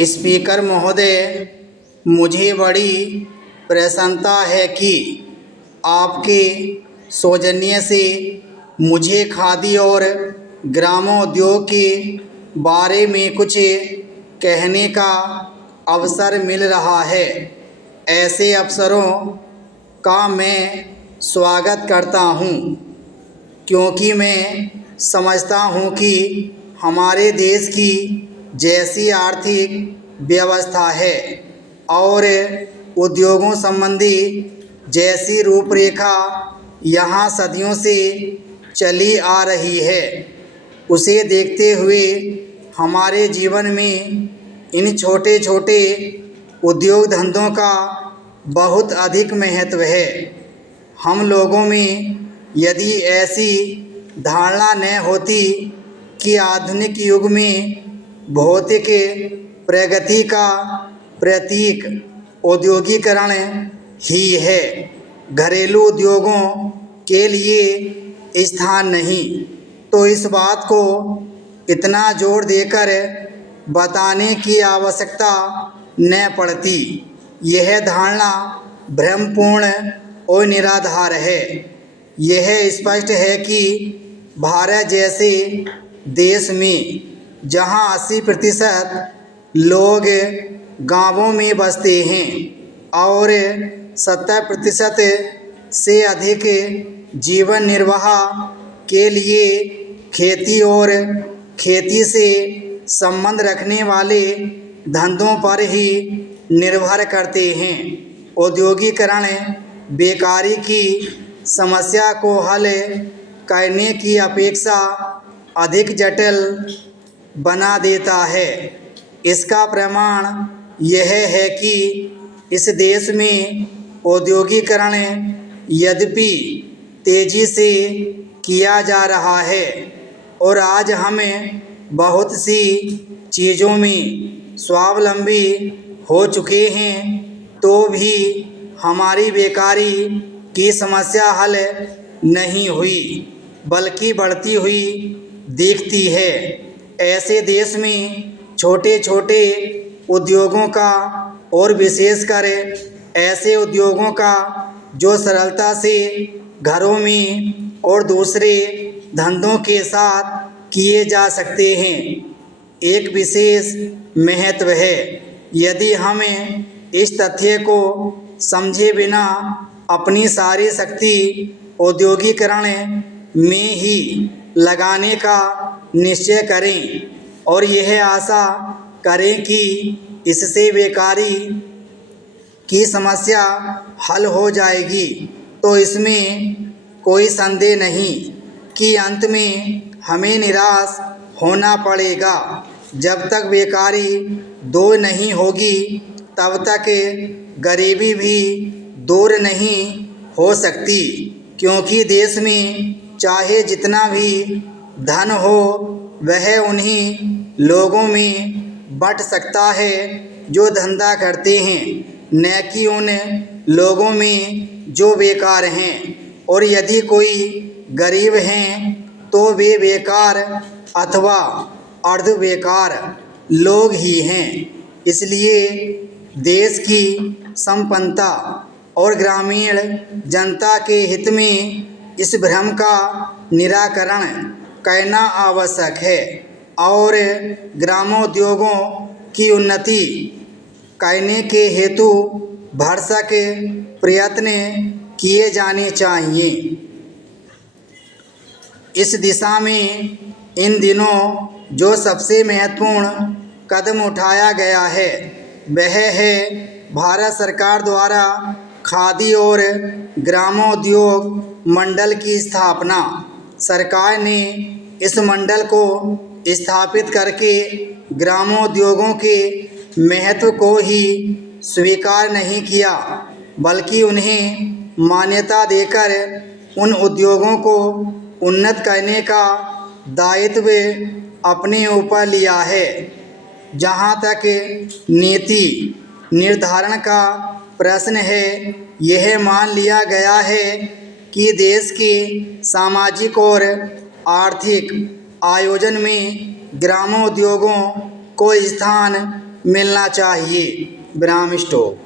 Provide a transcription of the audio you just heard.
Speaker महोदय, मुझे बड़ी प्रसन्नता है कि आपके सौजन्य से मुझे खादी और ग्रामोद्योग के बारे में कुछ कहने का अवसर मिल रहा है। ऐसे अवसरों का मैं स्वागत करता हूँ, क्योंकि मैं समझता हूँ कि हमारे देश की जैसी आर्थिक व्यवस्था है और उद्योगों संबंधी जैसी रूपरेखा यहाँ सदियों से चली आ रही है, उसे देखते हुए हमारे जीवन में इन छोटे छोटे उद्योग धंधों का बहुत अधिक महत्व है। हम लोगों में यदि ऐसी धारणा न होती कि आधुनिक युग में भौतिक प्रगति का प्रतीक औद्योगिकरण ही है, घरेलू उद्योगों के लिए स्थान नहीं, तो इस बात को इतना जोर देकर बताने की आवश्यकता न पड़ती। यह धारणा भ्रमपूर्ण और निराधार है। यह स्पष्ट है कि भारत जैसे देश में जहां 80% लोग गांवों में बसते हैं और 70% से अधिक जीवन निर्वाह के लिए खेती और खेती से संबंध रखने वाले धंधों पर ही निर्भर करते हैं, औद्योगिकरण बेकारी की समस्या को हल करने की अपेक्षा अधिक जटिल बना देता है। इसका प्रमाण यह है कि इस देश में औद्योगिकरण यद्यपि तेजी से किया जा रहा है और आज हमें बहुत सी चीज़ों में स्वावलंबी हो चुके हैं, तो भी हमारी बेकारी की समस्या हल नहीं हुई, बल्कि बढ़ती हुई दिखती है। ऐसे देश में छोटे छोटे उद्योगों का और विशेषकर ऐसे उद्योगों का जो सरलता से घरों में और दूसरे धंधों के साथ किए जा सकते हैं, एक विशेष महत्व है। यदि हमें इस तथ्य को समझे बिना अपनी सारी शक्ति औद्योगिकरण में ही लगाने का निश्चय करें और यह आशा करें कि इससे बेकारी की समस्या हल हो जाएगी, तो इसमें कोई संदेह नहीं कि अंत में हमें निराश होना पड़ेगा। जब तक बेकारी दूर नहीं होगी, तब तक गरीबी भी दूर नहीं हो सकती, क्योंकि देश में चाहे जितना भी धन हो वह उन्हीं लोगों में बंट सकता है जो धंधा करते हैं, न कि उन लोगों में जो बेकार हैं। और यदि कोई गरीब हैं तो वे बेकार अथवा अर्ध बेकार लोग ही हैं। इसलिए देश की संपन्नता और ग्रामीण जनता के हित में इस भ्रम का निराकरण करना आवश्यक है और ग्रामोद्योगों की उन्नति करने के हेतु भरसक प्रयत्न किए जाने चाहिए। इस दिशा में इन दिनों जो सबसे महत्वपूर्ण कदम उठाया गया है वह है भारत सरकार द्वारा खादी और ग्रामोद्योग मंडल की स्थापना। सरकार ने इस मंडल को स्थापित करके ग्रामोद्योगों के महत्व को ही स्वीकार नहीं किया, बल्कि उन्हें मान्यता देकर उन उद्योगों को उन्नत करने का दायित्व अपने ऊपर लिया है। जहाँ तक नीति निर्धारण का प्रश्न है, यह मान लिया गया है कि देश के सामाजिक और आर्थिक आयोजन में ग्रामोद्योगों को स्थान मिलना चाहिए। विराम स्टॉप।